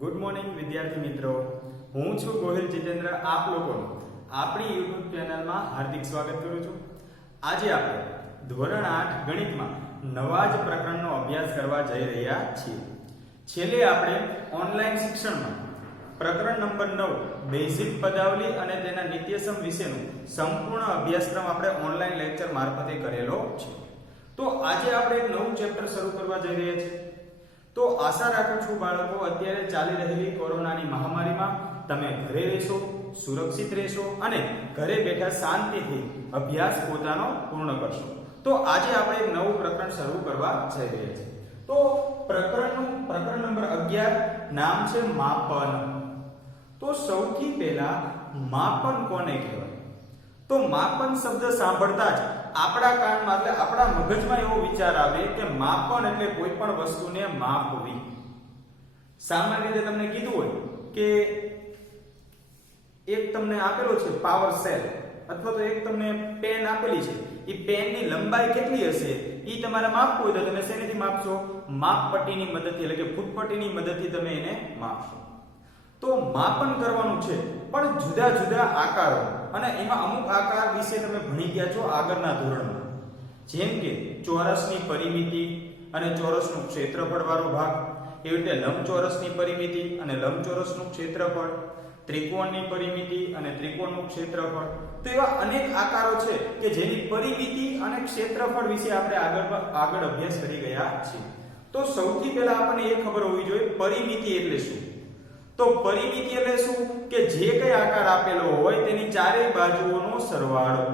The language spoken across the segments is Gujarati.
ગુડ મોર્નિંગ વિદ્યાર્થી મિત્રો, હું છું ગોહિલ જીતેન્દ્ર. આપ લોકોનું આપણી યુટ્યુબ ચેનલમાં હાર્દિક સ્વાગત કરું છું. આજે આપણે ધોરણ 8 ગણિતમાં નવા જ પ્રકરણનો અભ્યાસ કરવા જઈ રહ્યા છીએ. છેલ્લે આપણે ઓનલાઈન શિક્ષણમાં પ્રકરણ નંબર 9 બેઝિક પદાવલી અને તેના નિત્યસમ વિશેનું સંપૂર્ણ અભ્યાસક્રમ આપણે ઓનલાઈન લેક્ચર મારફતે કરેલો છે. તો આજે આપણે એક નવું ચેપ્ટર શરૂ કરવા જઈ રહ્યા છીએ. તો આશા રાખું છું બાળકો, અત્યારે ચાલી રહેલી કોરોનાની મહામારીમાં તમે ઘરે રહેશો, સુરક્ષિત રહેશો અને ઘરે બેઠા શાંતિથી અભ્યાસ પોતાનો પૂર્ણ કરશો. તો આજે આપણે એક નવું પ્રકરણ શરૂ કરવા જઈ રહ્યા છીએ. તો પ્રકરણ નંબર 11 નામ છે માપન. તો સૌથી પહેલા માપન કોને કહેવાય? તો માપન શબ્દ સાંભળતા જ આપણા કાનમાં એટલે આપણા મગજમાં એવો વિચાર આવે કે માપન એટલે કોઈ પણ વસ્તુને માપવી. સામાન્ય રીતે તમને કીધું હોય કે એક તમને આપેલો છે પાવર સેલ અથવા તો એક તમને પેન આપેલી છે, એ પેનની લંબાઈ કેટલી હશે એ તમારે માપવું હોય તો તમે શેનાથી માપશો? માપપટ્ટીની મદદથી એટલે કે ફૂટપટ્ટીની મદદથી તમે એને માપશો. તો માપન કરવાનું છે પણ જુદા જુદા આકારો અને એમાં અમુક આકાર વિશે તમે ભણી ગયા છો આગળના ધોરણમાં, જેમ કે ચોરસની પરિમિતિ અને ચોરસનું ક્ષેત્રફળ વાળો ભાગ, એવી રીતે લંબચોરસની પરિમિતિ અને લંબચોરસનું ક્ષેત્રફળ, ત્રિકોણની પરિમિતિ અને ત્રિકોણનું ક્ષેત્રફળ. તો એવા અનેક આકારો છે કે જેની પરિમિતિ અને ક્ષેત્રફળ વિશે આપણે આગળ અભ્યાસ કરી ગયા છીએ. તો સૌથી પહેલા આપણને એ ખબર હોવી જોઈએ પરિમિતિ એટલે શું. તો પરિમિતિ એટલે શું કે જે કઈ આકાર આપેલો હોય તેની ચારેય બાજુઓનો સરવાળો.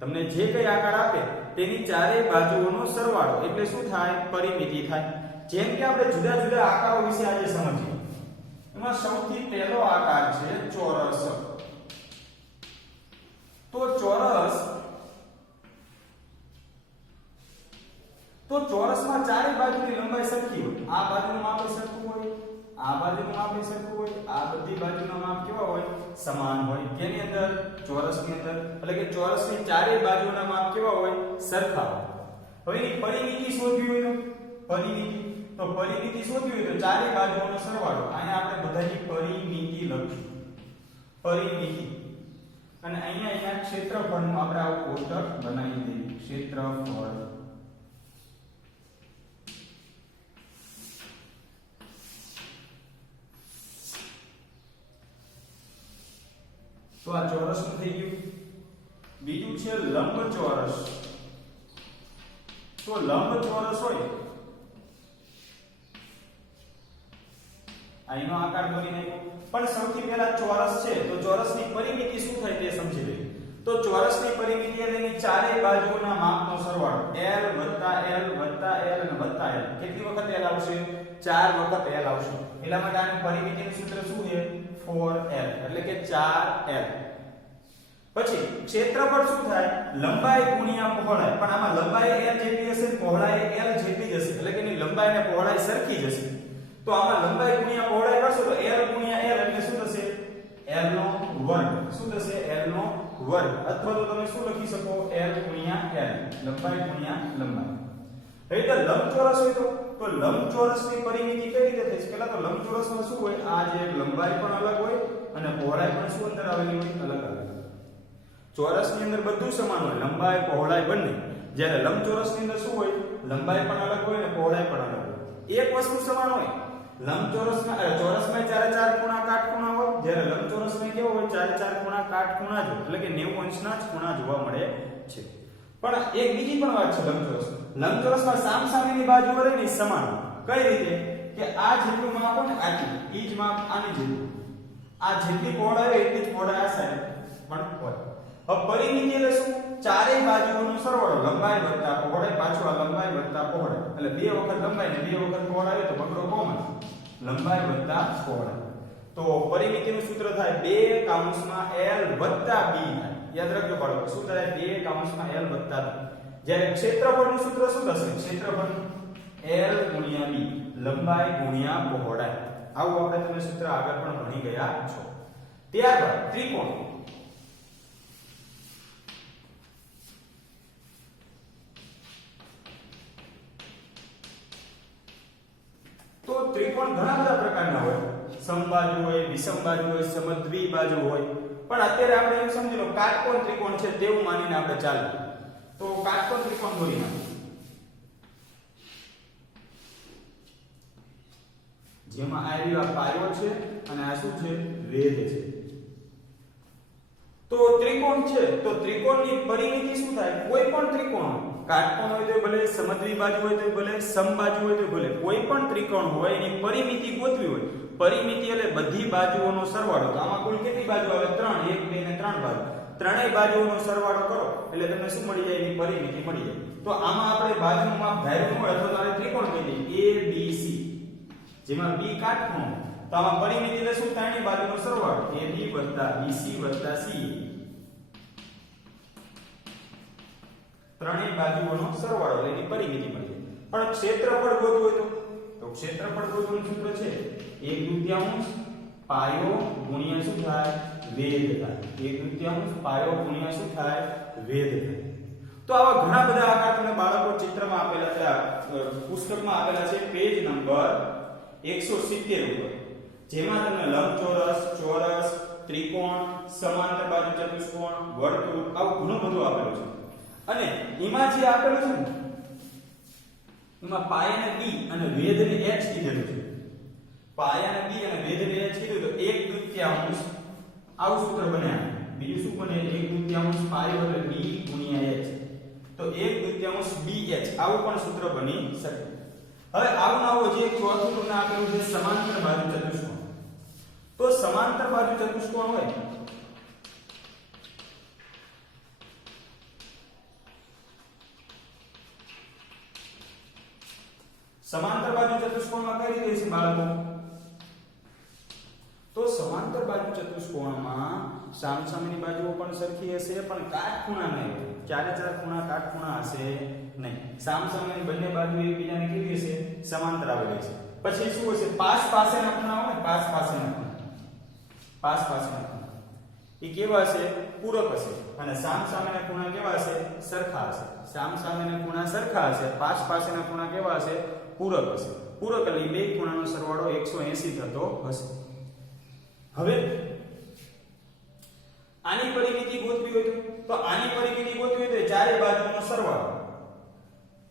તમને જે કઈ આકાર આપે તેની ચારેય બાજુઓનો સરવાળો એટલે શું થાય? પરિમિતિ થાય. જેમ કે આપણે જુદા જુદા આકારો વિશે આજે સમજીએ. એમાં સૌથી પહેલો આકાર છે ચોરસ. તો ચોરસમાં ચારેય બાજુની લંબાઈ સરખી હોય. આ બાજુનું માપ સરખું હોય, આ બાજુનું માપ સરખું હોય, આ બધી બાજુના માપ કેવા હોય? સમાન હોય. કેની અંદર? ચોરસની અંદર. એટલે કે ચોરસની ચારેય બાજુના માપ કેવા હોય? સરખા હોય. હવે એની પરિમિતિ શોધવી હોય તો પરિમિતિ શોધવી હોય તો ચારેય બાજુઓનો સરવાળો. અહીંયા આપણે બધાની પરિમિતિ લખીશું. પરિમિતિ. અને અહીંયા ક્ષેત્રફળનું આપણે આવું કોષ્ટક બનાવી દઈએ. ક્ષેત્રફળ. તો આ ચોરસનું થઈ ગયું. બીજું છે લંબચોરસ. તો લંબચોરસ હોય આનો આકાર દોરી નાખ્યો. પણ સૌથી પહેલા ચોરસ છે તો ચોરસની પરિમિતિ શું થાય તે સમજી લઈએ. તો ચોરસની પરિમિતિ એટલે એની ચારેય બાજુઓના માપનો સરવાળો l + l + l અને +l. કેટલી વખત l આવશે? 4 વખત l આવશે. એટલા માટે આની પરિમિતિનું સૂત્ર શું છે? 4l એટલે કે 4l. પછી ક્ષેત્રફળ શું થાય? લંબાઈ ગુણ્યા પહોળાઈ. પણ આમાં લંબાઈ l જેટલી હશે, પહોળાઈ l જેટલી જ હશે. એટલે કે એની લંબાઈ અને પહોળાઈ સરખી જ હશે. તો આમાં લંબાઈ ગુણ્યા પહોળાઈ કરશો તો l ગુણ્યા l એટલે શું થશે? l નો વર્ગ. શું થશે? l નો વર્ગ. અથવા તો તમે શું લખી શકો? l ગુણ્યા l. લંબાઈ ગુણ્યા લંબાઈ. હવે તો લંબચોરસ હોય તો લંબચોરસની પરિમિતિ કઈ રીતે થશે? પહેલા તો લંબચોરસમાં શું હોય? આ જે લંબાઈ પણ અલગ હોય અને પહોળાઈ પણ શું અંદર આવેલી હોય? અલગ અલગ. ચોરસની અંદર બધું સમાન હોય, લંબાઈ પહોળાઈ બંને. જ્યારે લંબચોરસની અંદર શું હોય? લંબાઈ પણ અલગ હોય અને પહોળાઈ પણ અલગ હોય. એક વસ્તુ સમાન હોય. લંબચોરસમાં ચોરસમાં ચારે ચાર ખૂણા કાટખૂણા હોય, જ્યારે લંબચોરસમાં કેવો હોય? ચારે ચાર ખૂણા કાટખૂણા જ હોય. એટલે કે 90 અંશના જ ખૂણા જોવા મળે છે. પણ એક બીજી પણ વાત છે લંબચોરસમાં સામસામેની બાજુઓ રહે ને સમાન. કઈ રીતે? કે આ જેટલું માપ હોય ને આટલું, ઈ જ માપ આની જેટલું. આ જેટલી પહોળાઈ હોય એટલી જ પહોળાઈ આ સાઈડ પણ હોય. હવે પરિમિતિ એટલે શું? ચારેય બાજુઓનો સરવાળો. લંબાઈ વત્તા પહોળાઈ, પાછું આ લંબાઈ વત્તા પહોળાઈ. એટલે 2 વખત લંબાઈ ને 2 વખત પહોળાઈ હોય તો બગડો કોમન. લંબાઈ વત્તા પહોળાઈ. તો પરિમિતિનું સૂત્ર થાય 2 કૌંસમાં l વત્તા b થાય. યાદ રાખજો બાળકો, શું થાય? 2 કૌંસમાં l વત્તા b. જ્યારે ક્ષેત્રફળનું સૂત્ર શું થશે? ક્ષેત્રફળ l ગુણ્યા b. લંબાઈ ગુણ્યા પહોળાઈ. આવું આપણે તમે સૂત્ર આગળ પણ ભણી ગયા છો. ત્યારબાદ ત્રિકોણ. તો ત્રિકોણ ઘણા બધા પ્રકારના હોય. સમબાજુ હોય, વિષમ બાજુ હોય, સમદ્વિ બાજુ હોય. પણ અત્યારે આપણે એવું સમજી લો કાટકોણ ત્રિકોણ છે તેવું માનીને આપણે ચાલીએ. તો કાટકોણ ત્રિકોણ દોરી નાખીએ. જેમાં આ રહ્યો આ પાયો છે અને આ શું છે? વેધ છે. તો ત્રિકોણ છે તો ત્રિકોણની પરિમિતિ શું થાય? કોઈ પણ ત્રિકોણ કાટકોણ હોય તો ભલે, સમદ્વિ બાજુ હોય તો ભલે, સમબાજુ હોય તો ભલે, કોઈ પણ ત્રિકોણ હોય એની પરિમિતિ ગોતવી હોય. પરિમિતિ એટલે બધી બાજુઓનો સરવાળો. તો આમાં કુલ કેટલી બાજુ આવે? 3, 1, 2 ને 3 બાજુ. ત્રણેય બાજુઓનો સરવાળો કરો એટલે તમને શું મળી જાય? એની પરિમિતિ મળી જાય. તો આમાં આપણે બાજુનું માપ ધાર્યું હોય અથવા તો આપણે ત્રિકોણ કહી દઈએ A B C, જેમાં B કાટકોણ. તો આમાં પરિમિતિ એટલે શું? ત્રણેય બાજુનો સરવાળો AB BC CA. ત્રણેય બાજુઓનો સરવાળો એટલે એની પરિમિતિ મળી જાય. પણ ક્ષેત્રફળ ગોતવું હોય તો ક્ષેત્રફળ ગોતવાનું સૂત્ર છે 1/2 પાયો ગુણ્યા શું થાય? વેધ થાય. 1/2 પાયો ગુણ્યા શું થાય? વેધ થાય. તો આવા ઘણા બધા આકાર તમને બાળકો ચિત્રમાં આપેલા છે, પુસ્તકમાં આપેલા છે પેજ નંબર 170 ઉપર, જેમાં તમને લંબચોરસ, ચોરસ, ત્રિકોણ, સમાંતર બાજુ ચતુષ્કોણ, વર્તુળ આવું ઘણું બધું આપેલું છે. અને એમાં જે આપેલું છે ને એમાં પાયાને b અને વેધને h કીધેલું છે. પાયાને b અને વેધને h કીધું તો 1/2 આવું સૂત્ર બને. બીજું શું બને? 1/2 પાયો એટલે b ગુણ્યા h. તો 1/2 bh આવું પણ સૂત્ર બની શકે. હવે આવું આવો જે એક ચોથું તમને આપેલું છે સમાંતર બાજુ ચતુષ્કોણ. તો સમાંતર બાજુ ચતુષ્કોણ હોય સમાંતર બાજુ ચતુષ્કોણમાં કઈ રીતે છે બાળકો? તો સમાંતર બાજુ ચતુષ્કોણમાં સામસામેની બાજુઓ પણ સરખી હશે પણ કાટખૂણા નહીં હોય. ચારે ચાર ખૂણા કાટખૂણા હશે નહીં. સામસામેની બંને બાજુ એકબીજાને કેવી હશે? સમાંતર આવેલી છે. પછી શું હશે? પાસ પાસેના ખૂણા હોય, પાસ પાસેના ખૂણા. પાસ પાસેના ખૂણા એ કેવા હશે? પૂરક હશે. અને સામસામેના ખૂણા કેવા હશે? સરખા હશે. સામસામેના ખૂણા સરખા હશે, પાસ પાસેના ખૂણા કેવા હશે? પૂરક હશે. પૂરક એટલે બે ખૂણાનો સરવાળો 180 થતો હશે. હવે આની પરિમિતિ ગોતવી હોય તો આની પરિમિતિ ગોતવી હોય તો ચારે બાજુનો સરવાળો.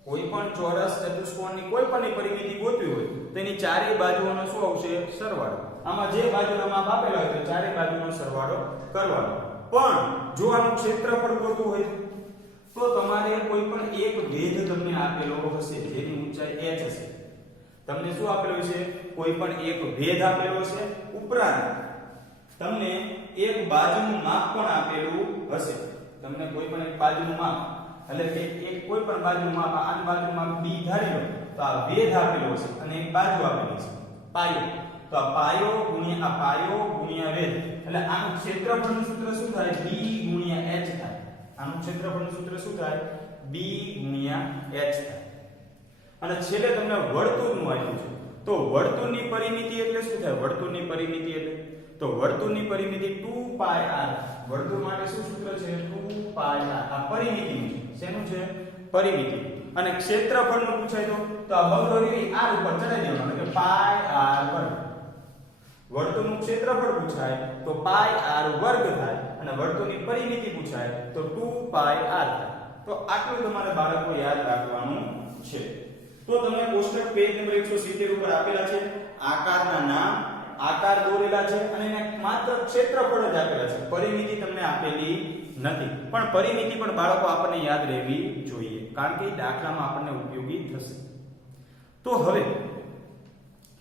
કોઈ પણ ચોરસ ચતુષ્કોણની કોઈ પણની પરિમિતિ ગોતવી હોય તો એની ચારે બાજુઓનો શું આવશે? સરવાળો. આમાં જે બાજુના માપ આપેલા હોય તો ચારે બાજુનો સરવાળો કરવાનો. પણ જો આનું ક્ષેત્રફળ ગોતવું હોય તો તમારે કોઈ પણ એક ભેદ તમને આપેલો હશે જેની ઊંચાઈ h હશે. તમને શું આપેલું છે? કોઈ પણ એક ભેદ આપેલો છે. ઉપરાંત તમને એક બાજુનું માપ પણ આપેલું હશે. તમને કોઈ પણ એક બાજુનું માપ એટલે કે એક કોઈ પણ બાજુનું માપ, આ બાજુનું માપ b ધારી લો તો આ ભેદ આપેલો હશે અને એક બાજુ આપેલી છે પાયો. તો આ પાયો ગુણ્યા વેધ એટલે આનું ક્ષેત્રફળનું સૂત્ર શું થાય? b ગુણ્યા h થાય. આનું ક્ષેત્રફળનું સૂત્ર શું થાય? b ગુણ્યા h થાય. અને છેલ્લે તમને વર્તુળનું આપ્યું છે. તો વર્તુળની પરિમિતિ એટલે શું થાય? વર્તુળની પરિમિતિ એટલે તો વર્તુળની પરિમિતિ 2πr. વર્તુળ માટે શું સૂત્ર છે? 2πr. આ પરિમિતિનું છે. શેનું છે? પરિમિતિ. અને ક્ષેત્રફળનું પૂછાય તો આ બગડોરી r ઉપર ચડાવી દેવાનું એટલે πr². વર્તુળનું ક્ષેત્રફળ પૂછાય તો πr² થાય અને વર્તુળની પરિમિતિ પૂછાય તો 2πr થાય. તો આટલું તમારે બાળકો યાદ રાખવાનું છે. તો તમને કોષ્ટક પેજ નંબર 170 ઉપર આપેલા છે આકારના નામ, આકાર દોરેલા છે અને એને માત્ર ક્ષેત્રફળ જ આપેલા છે. પરિમિતિ તમને આપેલી નથી. પણ પરિમિતિ પણ બાળકો આપણને યાદ રહેવી જોઈએ કારણ કે દાખલામાં આપણને ઉપયોગી થશે. તો હવે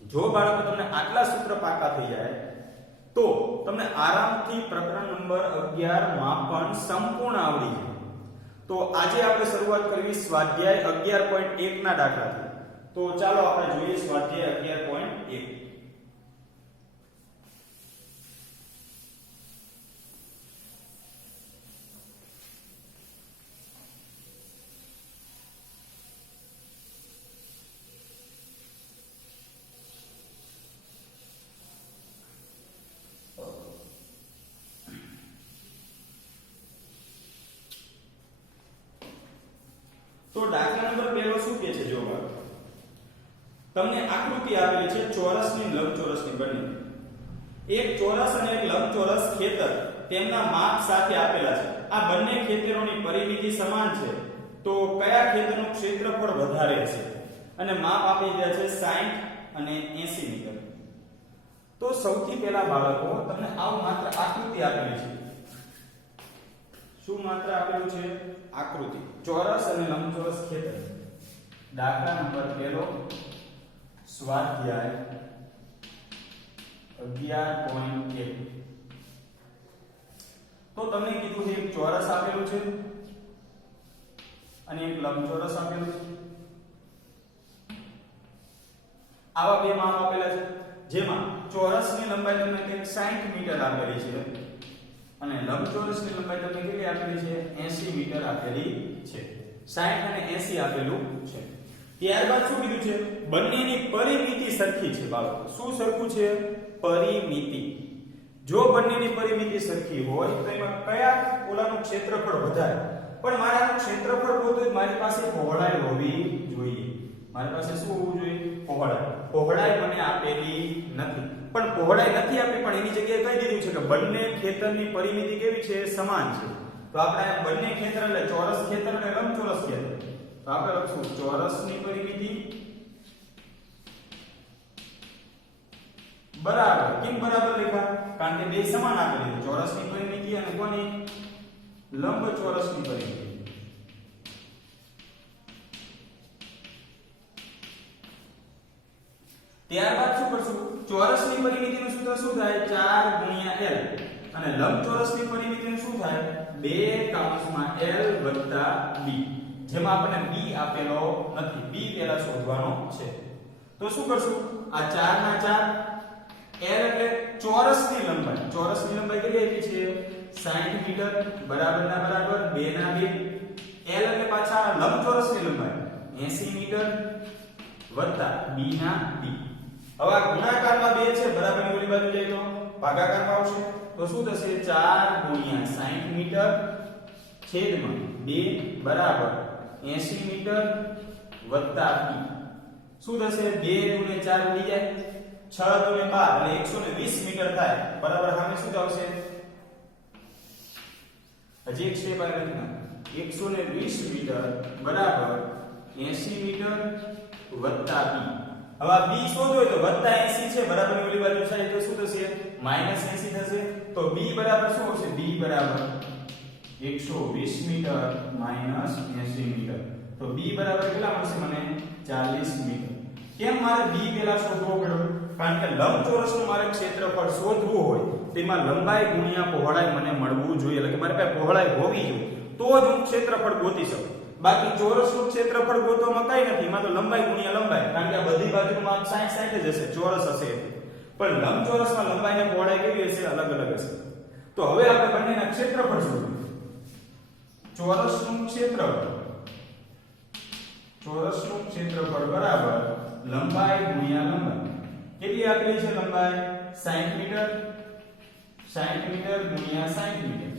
જો બાળકો તમને આટલા સૂત્ર પાકા થઈ જાય તો તમને આરામથી પ્રકરણ નંબર 11 માં પણ સંપૂર્ણ આવડી જાય. તો આજે આપણે શરૂઆત કરવી સ્વાધ્યાય 11.1 ના દાખલાથી. તો ચાલો આપણે જોઈએ સ્વાધ્યાય 11.1. તો દાખલા નંબર 1 શું કહે છે? જો તમને આકૃતિ આપેલી છે ચોરસની લંબચોરસની બંને. એક ચોરસ અને એક લંબચોરસ ખેતર તેમના માપ સાથે આપેલા છે. આ બંને ખેતરોની પરિમિતિ સમાન છે, તો કયા ખેતરનું ક્ષેત્રફળ વધારે છે? અને માપ આપી દીધા છે 60 અને 80 મીટર. તો સૌથી પહેલા બાળકો તમને આવું માત્ર આકૃતિ આપેલી છે. શું માત્ર આપેલું છે? આકૃતિ. ચોરસ અને લંબચોરસ ખેતર. દાખલા નંબર 1 સ્વાધ્યાય 11.1. તો તમને કીધું છે એક ચોરસ આપેલું છે અને એક લંબચોરસ આપેલું છે. આવા બે માપ આપેલા છે, જેમાં ચોરસની લંબાઈ તમને કંઈક 60 મીટર આપેલી છે અને લંબચોરસની લંબાઈ તમને કેટલી આપેલી છે? 80 મીટર આપેલી છે. 60 અને 80 આપેલું છે. ત્યારબાદ શું કીધું છે? બંનેની પરિમિતિ સરખી છે. બાળકો શું સરખું છે? પરિમિતિ. જો બંનેની પરિમિતિ સરખી હોય તો એમાં કયા ઓલાનું ક્ષેત્રફળ વધારે? પણ મારે આનું ક્ષેત્રફળ ગોતવું હોય મારી પાસે પહોળાઈ હોવી જોઈએ. મારી પાસે શું હોવું જોઈએ? પહોળાઈ. પહોળાઈ મને આપેલી નથી, પણ પહોળાઈ નથી આપી, પણ એની જગ્યાએ કહી દીધું છે કે બંને ખેતરની પરિમિતિ કેવી છે? સમાન છે. તો આપણે બંને ખેતર એટલે ચોરસ ખેતર અને લંબચોરસ ખેતર, તો આપણે લખશું ચોરસની પરિમિતિ બરાબર. કેમ બરાબર લખ્યા? કારણ કે બે સમાન આપેલી છે. ચોરસની પરિમિતિ અને કોની? લંબચોરસની પરિમિતિ. ત્યારબાદ શું કરશું? ચોરસની પરિમિતિનું સૂત્ર શું થાય? 4 ગુણ્યા l અને લંબચોરસની પરિમિતિનું શું થાય? 2 કૌંસમાં l વત્તા b. જેમાં આપણને b આપેલો નથી, b પહેલા શોધવાનો છે. તો શું કરશું? આ 4 ના 4 l એટલે ચોરસની લંબાઈ. ચોરસની લંબાઈ કેટલી આપી છે? 60 મીટર. બરાબર ના બરાબર 2 ના 2. l એટલે પાછા લંબચોરસની લંબાઈ 80 મીટર વત્તા b ના b. હવે આ ગુણાકારમાં 2 છે, બરાબરની ઓલી બાજુ જાય તો ભાગાકારમાં આવશે. તો શું થશે? 4 ગુણ્યા 60 મીટર છેદમાં 2 બરાબર 80 મીટર વત્તા b. શું થશે? 2 દુને 4 ઉડી જાય, 6 દુને 12 એટલે 120 મીટર થાય. બરાબર સામે શું આવશે? હજી એક સ્ટેપ આગળ લખીએ. 120 મીટર બરાબર 80 મીટર વત્તા b. હવે આ b શોધો હોય તો વત્તા 80 છે, બરાબરની ઓલી બાજુ થાય તો શું થશે? -80 થશે. તો b બરાબર શું આવશે? b બરાબર 120 મીટર -80 મીટર. તો b બરાબર કેટલા મળશે મને? 40 મીટર. કેમ મારે b પહેલા શોધવો પડ્યો? કારણ કે લંબચોરસનું મારે ક્ષેત્રફળ શોધવું હોય તો એમાં લંબાઈ ગુણ્યા પહોળાઈ મને મળવું જોઈએ. એટલે કે મારી પાસે પહોળાઈ હોવી જોઈએ તો જ હું ક્ષેત્રફળ ગોતી શકું. બાકી ચોરસનું ક્ષેત્રફળ ગોતવામાં કઈ નથી, એમાં તો લંબાઈ ગુણ્યા લંબાઈ, કારણ કે આ બધી બાજુનું માપ 60 જ હશે, ચોરસ હશે. પણ લંબચોરસમાં લંબાઈ અને પહોળાઈ કેવી હશે? અલગ અલગ હશે. તો હવે આપણે બંનેના ક્ષેત્રફળ શોધવું. ચોરસનું ક્ષેત્રફળ બરાબર લંબાઈ ગુણ્યા લંબાઈ. કેટલી આપેલી છે લંબાઈ? 60 મીટર. 60 મીટર ગુણ્યા 60 મીટર.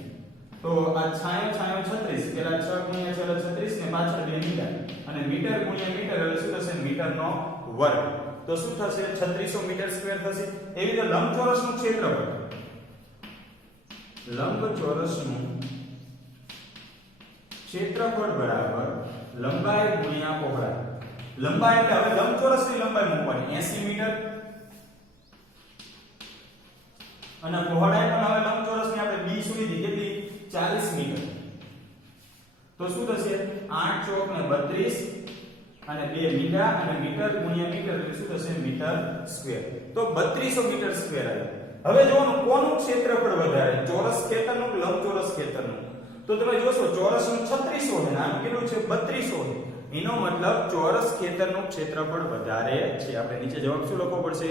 તો આ છાયો 36, પેલા 6 ગુણ્યા 6 36 ને પાછળ 2 મીટર અને મીટર ગુણ્યા મીટર એટલે શું થશે? મીટરનો વર્ગ. તો શું થશે? 3600 મીટર સ્ક્વેર થશે. એવી રીતે લંબચોરસનું ક્ષેત્રફળ, બરાબર લંબાઈ ગુણ્યા પહોળાઈ. લંબાઈ એટલે હવે લંબચોરસની લંબાઈ મૂકવાની 80 મીટર અને પહોળાઈ પણ હવે લંબચોરસની આપણે b સુધી કેટલી? 40 મીટર. તો શું થશે? 8 ચોક ને 32 અને 2 મીટર અને મીટર ગુણ્યા મીટર એટલે શું થશે? Metre square. તો 3200 મીટર સ્ક્વેર આવે. હવે જોવાનું કોનું ક્ષેત્રફળ વધારે? ચોરસ ખેતરનું કે લંબચોરસ ખેતરનું? તો તમે જોશો ચોરસનું 3600 છે, આનું કેટલું છે? 3200 છે. એનો મતલબ ચોરસ ખેતરનું ક્ષેત્રફળ વધારે છે. આપણે નીચે જવાબ શું લખવો પડશે?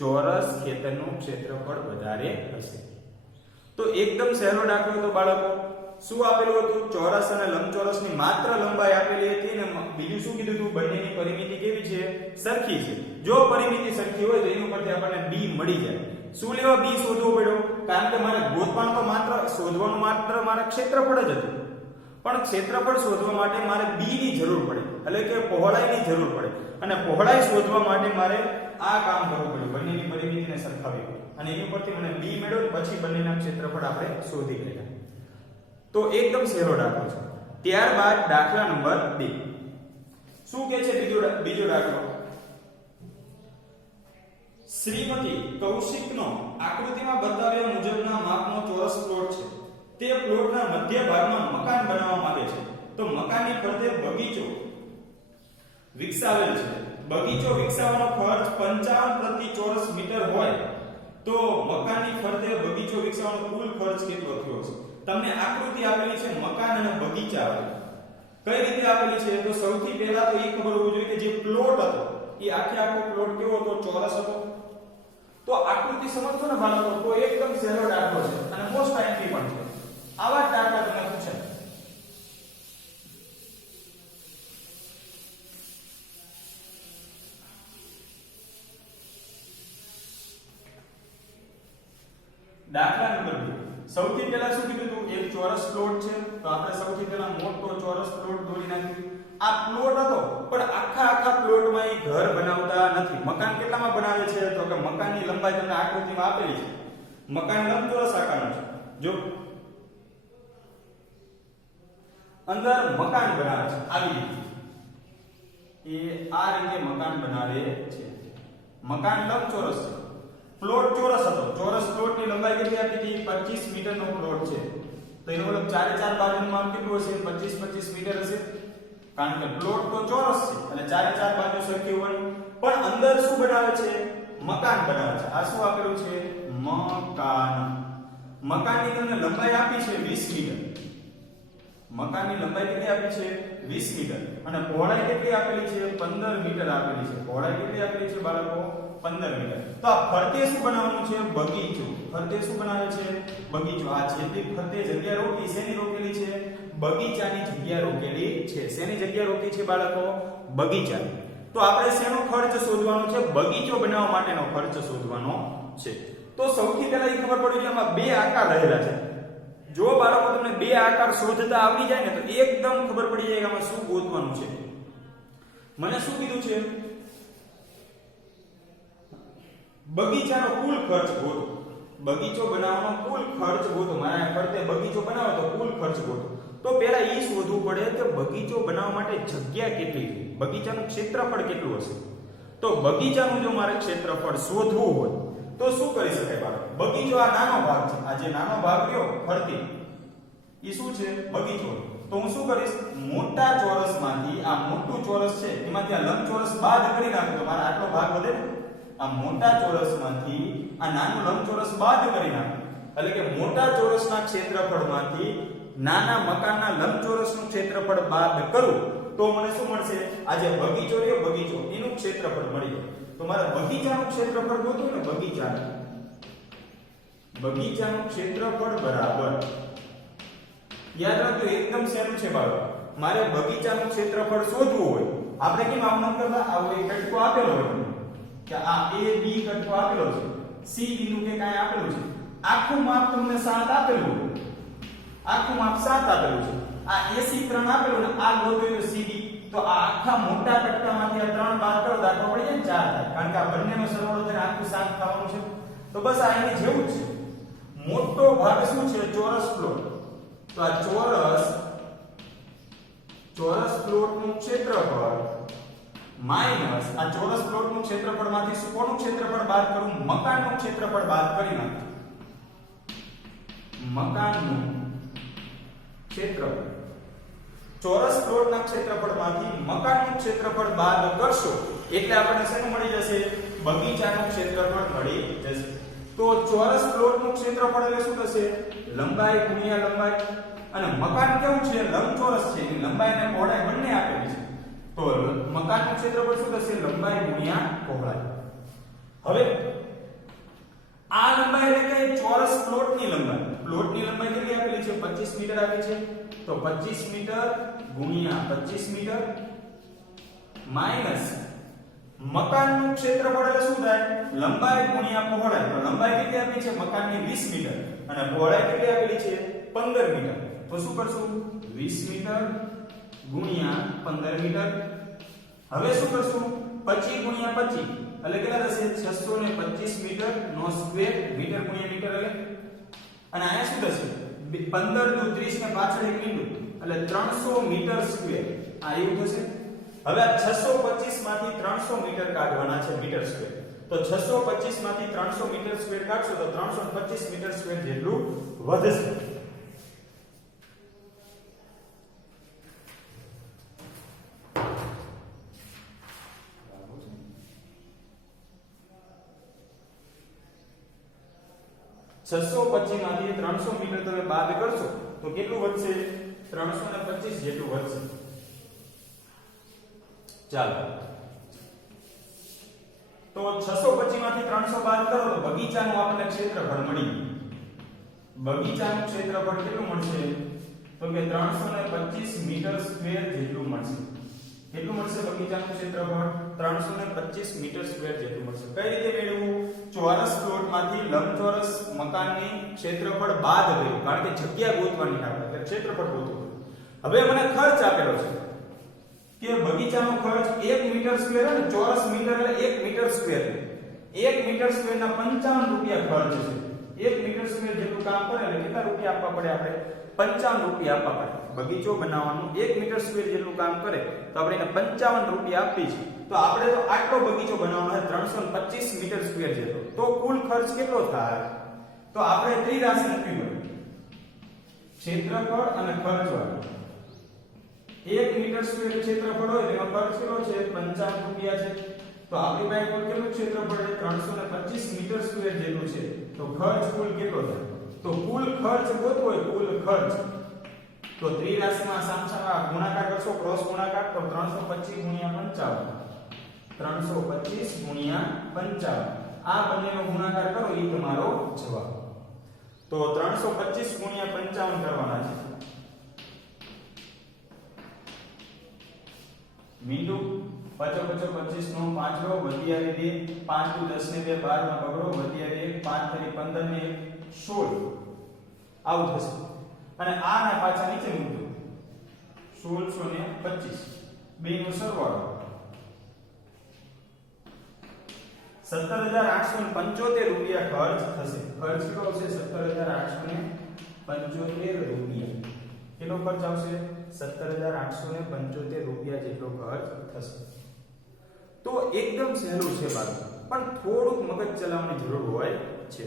ચોરસ ખેતરનું ક્ષેત્રફળ વધારે હશે. તો એકદમ સહેલો દાખલો તો બાળકો શું આપેલું હતું? ચોરસ અને લંબચોરસની માત્ર લંબાઈ આપેલી હતી અને બીજું શું કીધું હતું? બંનેની પરિમિતિ કેવી છે? સરખી છે. જો પરિમિતિ સરખી હોય તો એની ઉપરથી આપણને b મળી જાય. શું લેવા b શોધવો પડ્યો? કારણ કે મારે ગોતવાનું તો શોધવાનું માત્ર મારા ક્ષેત્રફળ જ હતું, પણ ક્ષેત્રફળ શોધવા માટે મારે b ની જરૂર પડે, એટલે કે પહોળાઈની જરૂર પડે અને પહોળાઈ શોધવા માટે મારે આ કામ કરવું પડ્યું, બંનેની પરિમિતિને સરખાવી અને એની ઉપરથી મને b મેળવ્યો, પછી બંનેના ક્ષેત્રફળ આપણે શોધી કાઢ્યા. તો એકદમ સહેલો દાખલો છે. ત્યારબાદ દાખલા નંબર 2 શું કહે છે? બીજો દાખલો, શ્રીમતી કૌશિકનો આકૃતિમાં બતાવ્યા મુજબના માપનો ચોરસ પ્લોટ છે. તે પ્લોટના મધ્ય ભાગમાં મકાન બનાવવા માંગે છે. તો મકાનની ફરતે બગીચો વિકસાવેલ છે. બગીચો વિકસાવવાનો ખર્ચ 55 પ્રતિ ચોરસ મીટર હોય તો મકાનની ફરતે બગીચો વિકસાવવાનો કુલ ખર્ચ કેટલો થયો છે? તમને આકૃતિ આપેલી છે મકાન અને બગીચા આપેલી. કઈ રીતે આપેલી છે? તો સૌથી પહેલા તો એ ખબર હોવી જોઈએ કે જે પ્લોટ હતો એ આખો પ્લોટ કેવો હતો? ચોરસ હતો. તો આકૃતિ સમજશો ને બાળકો તો એકદમ સહેલો દાખલો છે અને મોસ્ટ ટાઈમથી પણ છે. આવા જ દાખલા તમને પૂછે. દાખલા નંબર 2 સૌથી પહેલા શું કીધું હતું? એક ચોરસ પ્લોટ છે તો આપણે સૌથી પહેલા મોટો ચોરસ પ્લોટ દોરી નાખ્યો. આ પ્લોટ હતો પણ આખા પ્લોટમાં એ ઘર બનાવતા નથી. મકાન કેટલામાં બનાવે છે? તો કે મકાનની લંબાઈ તમને આકૃતિમાં આપેલી છે. મકાન લંબચોરસ આકારનું છે. જો અંદર મકાન બનાવે છે આવી રીતે, એ આ રીતે મકાન બનાવે છે. મકાન લંબચોરસ છે, પ્લોટ ચોરસ હતો. ચોરસ પ્લોટની લંબાઈ કેટલી આપી હતી? 25 મીટરનો પ્લોટ છે. તો એનો મતલબ ચારે ચાર બાજુનું માપ કેટલું હશે? 25 મીટર હશે. કારણ કે પ્લોટ તો ચોરસ છે અને ચારે ચાર બાજુ સરખી હોય. પણ અંદર શું બનાવે છે? મકાન બનાવે છે. આ શું આપેલું છે? મકાન. મકાનની તમને લંબાઈ આપી છે 20 મીટર. મકાનની લંબાઈ કેટલી આપી છે? 20 મીટર. અને પહોળાઈ કેટલી આપેલી છે? 15 મીટર આપેલી છે. પહોળાઈ કેટલી આપેલી છે બાળકો? 15 મીટર. તો આ ફરતે શું બનાવવાનું છે? બગીચો. ફરતે શું બનાવે છે? બગીચો. આ જેટલી ફરતે જગ્યા રોકી શેની રોકેલી છે? બગીચાની જગ્યા રોકેલી છે. શેની જગ્યા રોકી છે બાળકો? બગીચા. તો આપણે શેનો ખર્ચ શોધવાનો છે? બગીચો બનાવવા માટેનો ખર્ચ શોધવાનો છે. તો સૌથી પહેલા એ ખબર પડી કે આમાં બે આકાર રહેલા છે. જો બાળકો તમને બે આકાર શોધતા આવડી જાય ને તો એકદમ ખબર પડી જાય કે આમાં શું ગોતવાનું છે. મને શું કીધું છે? બગીચાનો કુલ ખર્ચ ગોતો. બગીચો બનાવવાનો કુલ ખર્ચ ગોતો. મારા ફરતે બગીચો બનાવો તો કુલ ખર્ચ ગોતો. તો પહેલા એ શોધવું પડે કે બગીચો બનાવવા માટે જગ્યા કેટલી છે, બગીચાનું ક્ષેત્રફળ કેટલું હશે. તો બગીચાનું જો મારે ક્ષેત્રફળ શોધવું હોય તો શું કરી શકાય બાળકો? બગીચો આ નાનો ભાગ છે. આ જે નાનો ભાગ રહ્યો ફરતી એ શું છે? બગીચો. તો હું શું કરીશ? મોટા ચોરસમાંથી આ મોટું ચોરસ છે એમાંથી આ લંબચોરસ બાદ કરી નાખું તો મારા આટલો ભાગ વધે. આ મોટા ચોરસમાંથી આ નાનું લંબચોરસ બાદ કરી નાખું એટલે કે મોટા ચોરસના ક્ષેત્રફળમાંથી નાના મકાનના લંબચોરસનું ક્ષેત્રફળ બાદ કરું તો મને શું મળશે? આ જે બગીચો રહ્યો બગીચો એનું ક્ષેત્રફળ મળી જાય. તો મારે બગીચાનું ક્ષેત્રફળ ગોતવું ને બગીચાનું ક્ષેત્રફળ બરાબર યાદ રાખજો એકદમ સહેલું છે બાળકો. મારે બગીચાનું ક્ષેત્રફળ શોધવું હોય આપણે કેમ આમ કરતા? આવો એક કટકો આપેલો હોય કે આ a b કટકો આપેલો છે, c બિંદુ કે કાંઈ આપેલું છે. આખું માપ તમને 7 આપેલું છે. આખું માપ 7 આપેલું છે. આ AC 3 આપેલું ને આ ગોતવું તો CD. તો આ આખા મોટા કટકામાંથી આ 3 બાદ કરો દાખલો પડી જાય ને 4 થાય. કારણ કે આ બંનેનો સરવાળો થઈને આખું 7 થવાનું છે. તો બસ આ એની જેવું જ છે. મોટો ભાગ શું છે? ચોરસ પ્લોટ. તો આ ચોરસ પ્લોટનું ક્ષેત્રફળ માઈનસ આ ચોરસ પ્લોટનું ક્ષેત્રફળમાંથી શું કોનું ક્ષેત્રફળ બાદ કરું? મકાનનું ક્ષેત્રફળ બાદ કરી નાખું. મકાનનું ક્ષેત્રફળ ચોરસ પ્લોટના ક્ષેત્રફળમાંથી મકાનનું ક્ષેત્રફળ બાદ કરશો એટલે આપણને શું મળી જશે? બગીચાનું ક્ષેત્રફળ મળી જશે. તો ચોરસ પ્લોટનું ક્ષેત્રફળ એટલે શું થશે? લંબાઈ ગુણ્યા લંબાઈ. અને મકાન કેવું છે? લંબચોરસ છે. એની લંબાઈ અને પહોળાઈ બંને આપેલી છે. તો મકાનનું ક્ષેત્રફળ શું થશે? લંબાઈ ગુણ્યા પહોળાઈ. હવે આ લંબાઈ એટલે કે ચોરસ પ્લોટની લંબાઈ. પ્લોટની લંબાઈ કેટલી આપેલી છે? 25 મીટર આપી છે. તો 25 મીટર ગુણ્યા 25 મીટર માઈનસ મકાનનું ક્ષેત્રફળ એટલે શું થાય? લંબાઈ ગુણ્યા પહોળાઈ. તો લંબાઈ કેટલી આપી છે? મકાનની 20 મીટર અને પહોળાઈ કેટલી આપેલી છે? 15 મીટર. તો શું કરશું? 20 મીટર ગુણ્યા 15 મીટર. હવે શું કરશું? 25 ગુણ્યા 25 એટલે કેટલા થશે 625 મીટર નો સ્ક્વેર, મીટર ગુણ્યા મીટર એટલે, અને અહીંયા શું થશે 15 દુ 30 ને પાછળ એક મીંડું એટલે 300 મીટર સ્ક્વેર. આ એવું થશે. હવે આ 625 માંથી 300 મીટર કાઢવાના છે, મીટર સ્ક્વેર. તો 625 માંથી 300 મીટર સ્ક્વેર કાઢશો તો 325 મીટર સ્ક્વેર જેટલું વધશે. છસો 25 માંથી 300 મીટર તમે બાદ કરશો તો કેટલું વધશે? 325 જેટલું વધશે. ચાલો, તો 625 માંથી 300 બાદ કરો તો બગીચાનું આપણને ક્ષેત્રફળ મળી ગયું. બગીચાનું ક્ષેત્રફળ કેટલું મળશે? તો કે 325 મીટર સ્ક્વેર જેટલું મળશે. કેટલું મળશે બગીચાનું ક્ષેત્રફળ? 325 મીટર સ્ક્વેર જેટલું મળશે. કઈ રીતે મેળવવું? ચોરસ પ્લોટમાંથી લંબચોરસ મકાનની ક્ષેત્રફળ બાદ કર્યું, કારણ કે જગ્યા ગોતવાની આપણે, એટલે ક્ષેત્રફળ ગોતવું. હવે મને ખર્ચ આપેલો છે કે બગીચાનો ખર્ચ 1 મીટર સ્ક્વેર અને ચોરસ મીટર એટલે 1 મીટર સ્ક્વેર. 1 મીટર સ્ક્વેર ના 55 રૂપિયા ખર્ચ છે. 1 મીટર સ્ક્વેર જેટલું કામ કરે એટલે કેટલા રૂપિયા આપવા પડે? આપણે 55 રૂપિયા આપવા પડે. બગીચો બનાવવાનું 1 મીટર સ્ક્વેર જેટલું કામ કરે તો આપણે એને 55 રૂપિયા આપી છે. તો આપણે તો આટલો બગીચો બનાવવાનો છે 325 મીટર સ્ક્વેર જેટલો. તો કુલ ખર્ચ કેટલો થાય? તો આપણે ત્રિરાશિ મૂકવી પડે, ક્ષેત્રફળ અને ખર્ચ વાળું. 1 મીટર સ્ક્વેર ક્ષેત્રફળ હોય તેનો ખર્ચ કેટલો છે? 55 રૂપિયા છે. તો આપણી પાસે કુલ કેટલું ક્ષેત્રફળ છે? 325 મીટર સ્ક્વેર જેટલું છે. તો ખર્ચ કુલ કેટલો થાય? તો કુલ ખર્ચ ગોતવો હોય, કુલ ખર્ચ, તો ત્રિરાશિમાં સામસામા ગુણાકાર કરશો, ક્રોસ ગુણાકાર, તો 325 ગુણ્યા 55. 325 ગુણ્યા 55 આ બંનેનો ગુણાકાર કરો એ તમારો જવાબ. તો 325 ગુણ્યા 55 કરવાના છે. મીંડુ 5 5 25 નો 5 રો વધ્યા 2 5 દુ 10 ને 2 12 માં બગડો વધ્યા 2 5 3 15 ને 16 આવું થશે. અને આ ના પાછા નીચે મૂકજો 1625 બેનો સરવાળો 17875 રૂપિયા ખર્ચ થશે. ખર્ચ કેટલો આવશે? 17875 રૂપિયા. કેટલો ખર્ચ આવશે? 17875 રૂપિયા જેટલો ખર્ચ થશે. તો એકદમ સહેલું છે બાળકો, પણ થોડુંક મગજ ચલાવવાની જરૂર હોય છે.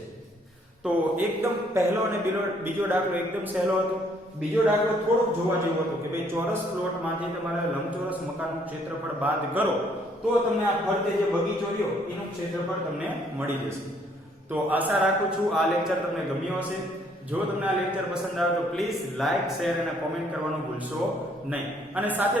તો એકદમ પહેલો અને બીજો દાખલો એકદમ સહેલો હતો. બીજો દાખલો થોડોક જોવા જેવો હતો કે ભાઈ ચોરસ પ્લોટમાંથી તમારે લંબચોરસ મકાનનું ક્ષેત્રફળ બાદ કરો તો તમને આ ફરતે જે બગીચો રહ્યો એનું ક્ષેત્રફળ તમને મળી જશે. તો આશા રાખું છું આ લેક્ચર તમને ગમ્યો હશે. જો તમને આ લેક્ચર પસંદ આવે તો પ્લીઝ લાઈક, શેર અને કોમેન્ટ કરવાનું ભૂલશો નહીં. અને સાથે